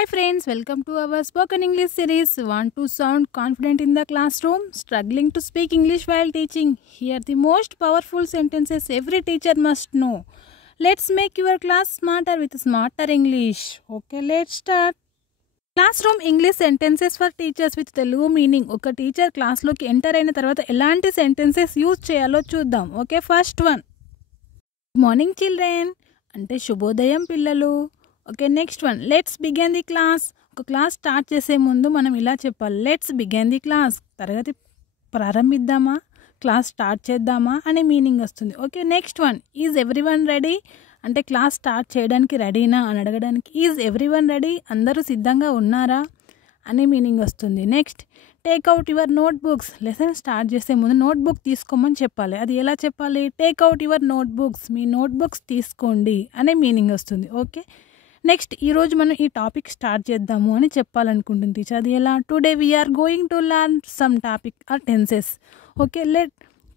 Hi friends, welcome to our spoken English series. Want to sound confident in the classroom? Struggling to speak English while teaching? Here the most powerful sentences every teacher must know. Let's make your class smarter with smarter English. Okay, let's start. Classroom English sentences for teachers with Telugu meaning. ఒక teacher క్లాస్లోకి enter అయిన తర్వాత ఎలాంటి sentences use చేయాలో చూద్దాం. Okay, first one, good morning children అంటే శుభోదయం పిల్లలు. Okay, next one, let's begin the class. ఒక క్లాస్ స్టార్ట్ చేసే ముందు మనం ఇలా చెప్పాలి, లెట్స్ బిగిన్ ది క్లాస్. తరగతి ప్రారంభిద్దామా, క్లాస్ స్టార్ట్ చేద్దామా అనే మీనింగ్ వస్తుంది. Okay, next one, is every one ready అంటే క్లాస్ స్టార్ట్ చేయడానికి రెడీనా అని అడగడానికి ఈజ్ ఎవ్రీ వన్ రెడీ, అందరూ సిద్ధంగా ఉన్నారా అనే మీనింగ్ వస్తుంది. Next, take out your note books. Lesson start చేసే ముందు నోట్బుక్ తీసుకోమని చెప్పాలి. అది ఎలా చెప్పాలి, టేక్అవుట్ యువర్ నోట్ బుక్స్, మీ నోట్బుక్స్ తీసుకోండి అనే మీనింగ్ వస్తుంది. ఓకే, నెక్స్ట్, ఈరోజు మనం ఈ టాపిక్ స్టార్ట్ చేద్దాము అని చెప్పాలనుకుంటుంది టీచర్. అది ఎలా, today we are going to learn some topic our tenses. Okay,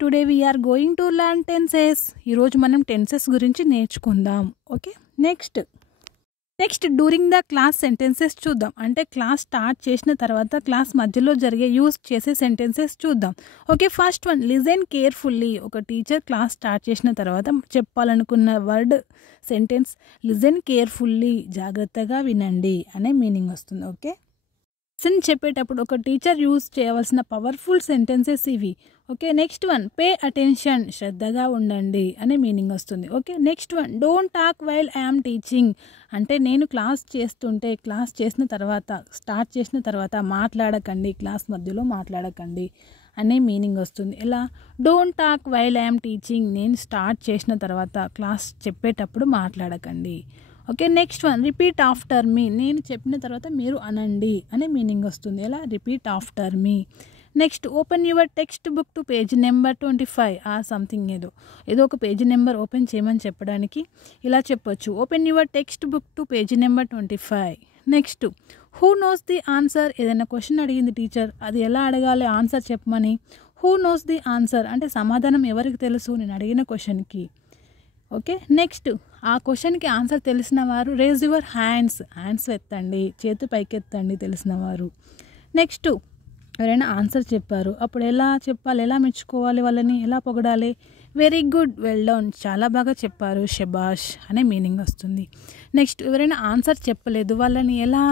today we are going to learn tenses. ఈరోజు మనం టెన్సెస్ గురించి నేర్చుకుందాం. Okay, next during the class sentences చూద్దాం. అంటే క్లాస్ స్టార్ట్ చేసిన తర్వాత క్లాస్ మధ్యలో జరిగే యూజ్ చేసే సెంటెన్సెస్ చూద్దాం. Okay, first one, listen carefully. ఒక టీచర్ క్లాస్ స్టార్ట్ చేసిన తర్వాత చెప్పాలనుకున్న వర్డ్ సెంటెన్స్ లిజన్ కేర్ఫుల్లీ, జాగ్రత్తగా వినండి అనే మీనింగ్ వస్తుంది. ఓకే, లెసన్ చెప్పేటప్పుడు ఒక టీచర్ యూజ్ చేయవలసిన పవర్ఫుల్ సెంటెన్సెస్ ఇవి. Okay, next one, pay attention, శ్రద్ధగా ఉండండి అనే మీనింగ్ వస్తుంది. Okay, next one, don't talk while I'm teaching అంటే నేను క్లాస్ చేస్తుంటే క్లాస్ చేసిన తర్వాత స్టార్ట్ చేసిన తర్వాత మాట్లాడకండి, క్లాస్ మధ్యలో మాట్లాడకండి అనే మీనింగ్ వస్తుంది. ఎలా, don't talk while I'm teaching, నేను స్టార్ట్ చేసిన తర్వాత క్లాస్ చెప్పేటప్పుడు మాట్లాడకండి. Okay, next one, repeat after me, నేను చెప్పిన తర్వాత మీరు అనండి అనే మీనింగ్ వస్తుంది. ఎలా, repeat after me. Next, open your text book to page number 25 ఆ సంథింగ్ ఏదో ఒక పేజీ నెంబర్ ఓపెన్ చేయమని చెప్పడానికి ఇలా చెప్పొచ్చు, open your text book to page number 25. Next, who knows the answer, ఏదైనా క్వశ్చన్ అడిగింది టీచర్, అది ఎలా అడగాలి ఆన్సర్ చెప్పమని. హూ నోస్ ది ఆన్సర్ అంటే సమాధానం ఎవరికి తెలుసు, నేను అడిగిన క్వశ్చన్కి. ఓకే, నెక్స్ట్, ఆ క్వశ్చన్కి ఆన్సర్ తెలిసిన వారు రేజ్ యువర్ హ్యాండ్స్ ఎత్తండి, చేతి పైకెత్తండి తెలిసిన వారు. నెక్స్ట్, ఎవరైనా ఆన్సర్ చెప్పారు, అప్పుడు ఎలా చెప్పాలి, ఎలా మెచ్చుకోవాలి వాళ్ళని, ఎలా పొగడాలి, వెరీ గుడ్, వెల్ డన్, చాలా బాగా చెప్పారు, శబాష్ అనే మీనింగ్ వస్తుంది. నెక్స్ట్, ఎవరైనా ఆన్సర్ చెప్పలేదు వాళ్ళని ఎలా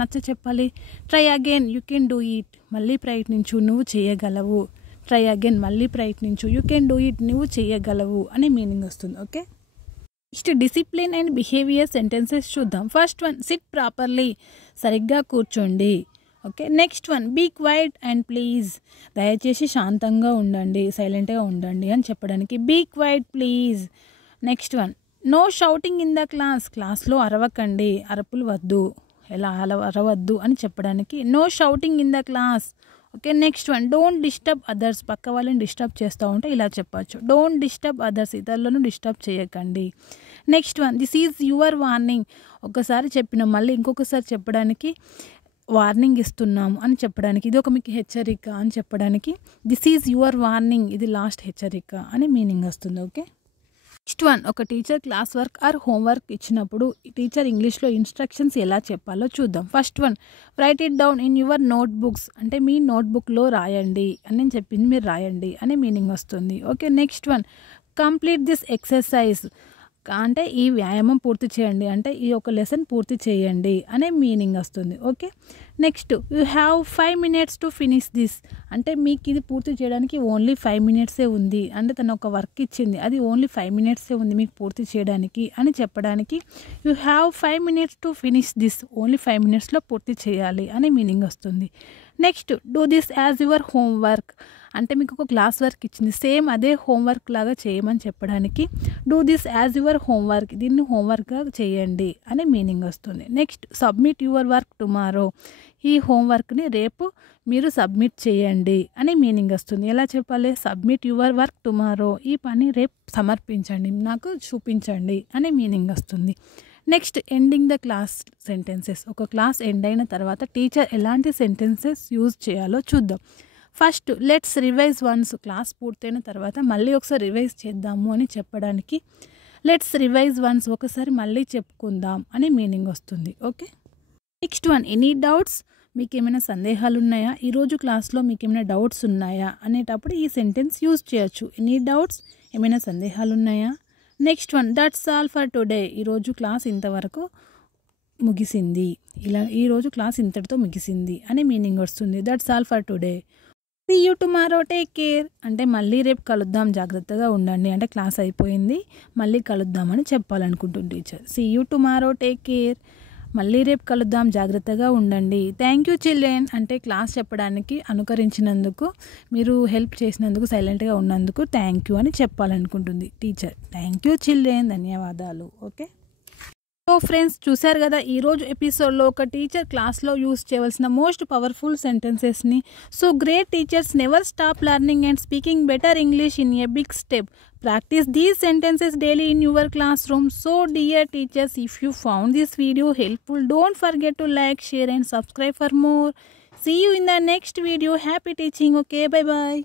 నచ్చ చెప్పాలి, try again, you can do it, మళ్ళీ ప్రయత్నించు, నువ్వు చేయగలవు. ట్రై అగైన్, మళ్ళీ ప్రయత్నించు, యూ కెన్ డూ ఇట్, నువ్వు చేయగలవు అనే మీనింగ్ వస్తుంది. Okay, next, discipline and behaviour sentences చూద్దాం. ఫస్ట్ వన్, సిట్ ప్రాపర్లీ, సరిగ్గా కూర్చోండి. Okay, next one, be quiet and please, దయచేసి శాంతంగా ఉండండి, సైలెంట్గా ఉండండి అని చెప్పడానికి be quiet please. Next one, no shouting in the క్లాస్లో అరవకండి, అరుపులు వద్దు, ఎలా అరవద్దు అని చెప్పడానికి no shouting in the class. Okay, next one, don't disturb others, పక్క వాళ్ళని డిస్టర్బ్ చేస్తూ ఉంటే ఇలా చెప్పచ్చు, డోంట్ డిస్టర్బ్ అదర్స్, ఇతరులను డిస్టర్బ్ చేయకండి. Next one, this is your warning, ఒకసారి చెప్పిన మళ్ళీ ఇంకొకసారి చెప్పడానికి వార్నింగ్ ఇస్తున్నాము అని చెప్పడానికి, ఇది ఒక మీకు హెచ్చరిక అని చెప్పడానికి దిస్ ఈజ్ యువర్ వార్నింగ్, ఇది లాస్ట్ హెచ్చరిక అని మీనింగ్ వస్తుంది. ఓకే, నెక్స్ట్ వన్, ఒక teacher class work or homework ఇచ్చినప్పుడు టీచర్ ఇంగ్లీష్లో ఇన్స్ట్రక్షన్స్ ఎలా చెప్పాలో చూద్దాం. First one, right it down in your notebooks అంటే మీ నోట్బుక్లో రాయండి అని నేను చెప్పింది మీరు రాయండి అనే మీనింగ్ వస్తుంది. Okay, next one, complete this exercise అంటే ఈ వ్యాయామం పూర్తి చేయండి అంటే ఈ ఒక లెసన్ పూర్తి చేయండి అనే మీనింగ్ వస్తుంది. Okay, next, you have 5 minutes to finish this అంటే మీకు ఇది పూర్తి చేయడానికి ఓన్లీ 5 minutes ఉంది అంటే తను ఒక వర్క్ ఇచ్చింది, అది ఓన్లీ 5 minutes ఉంది మీకు పూర్తి చేయడానికి అని చెప్పడానికి you have 5 minutes to finish this, only 5 minutesలో పూర్తి చేయాలి అనే మీనింగ్ వస్తుంది. Next, do this as your homework అంటే మీకు ఒక క్లాస్ వర్క్ ఇచ్చింది, సేమ్ అదే హోంవర్క్ లాగా చేయమని చెప్పడానికి do this as your homework, దీన్ని హోంవర్క్గా చేయండి అనే మీనింగ్ వస్తుంది. Next, submit your work tomorrow, ఈ హోంవర్క్ని రేపు మీరు సబ్మిట్ చేయండి అనే మీనింగ్ వస్తుంది. ఎలా చెప్పాలి, సబ్మిట్ యువర్ వర్క్ టుమారో, ఈ పని రేపు సమర్పించండి, నాకు చూపించండి అనే మీనింగ్ వస్తుంది. Next, ending the class sentences, ఒక క్లాస్ ఎండ్ అయిన తర్వాత టీచర్ ఎలాంటి సెంటెన్సెస్ యూజ్ చేయాలో చూద్దాం. First, let's revise once, class పూర్తయిన తర్వాత మళ్ళీ ఒకసారి రివైజ్ చేద్దాము అని చెప్పడానికి లెట్స్ రివైజ్ వన్స్, ఒకసారి మళ్ళీ చెప్పుకుందాం అనే మీనింగ్ వస్తుంది. Okay. Next one, any doubts? మీకు ఏమైనా సందేహాలు ఉన్నాయా, ఈరోజు క్లాస్లో మీకు ఏమైనా డౌట్స్ ఉన్నాయా అనేటప్పుడు ఈ సెంటెన్స్ యూజ్ చేయొచ్చు. ఎనీ డౌట్స్, ఏమైనా సందేహాలు ఉన్నాయా? Next one, that's all for today. ఈరోజు క్లాస్ ఇంతవరకు ముగిసింది, ఇలా ఈరోజు క్లాస్ ఇంతటితో ముగిసింది అనే మీనింగ్ వస్తుంది. That's all for today. See you tomorrow, take care అంటే మళ్ళీ రేపు కలుద్దాం, జాగ్రత్తగా ఉండండి అంటే క్లాస్ అయిపోయింది మళ్ళీ కలుద్దామని చెప్పాలనుకుంటుంది teacher. See you tomorrow, take care, మళ్ళీ రేపు కలుద్దాం, జాగ్రత్తగా ఉండండి. థ్యాంక్ యూ చిల్డ్రన్ అంటే క్లాస్ చెప్పడానికి అనుకరించినందుకు, మీరు హెల్ప్ చేసినందుకు, సైలెంట్గా ఉన్నందుకు థ్యాంక్ యూ అని చెప్పాలనుకుంటుంది టీచర్. థ్యాంక్ యూ చిల్డ్రన్, ధన్యవాదాలు. ఓకే, సో ఫ్రెండ్స్ చూశారు కదా ఈరోజు ఎపిసోడ్లో ఒక టీచర్ క్లాస్లో యూస్ చేయవలసిన మోస్ట్ పవర్ఫుల్ సెంటెన్సెస్ని. So great teachers never stop learning and speaking better English in a big step. Practice these sentences daily in your classroom. So dear teachers, if you found this video helpful, don't forget to like, share and subscribe for more. See you in the next video. Happy teaching. Okay, bye bye.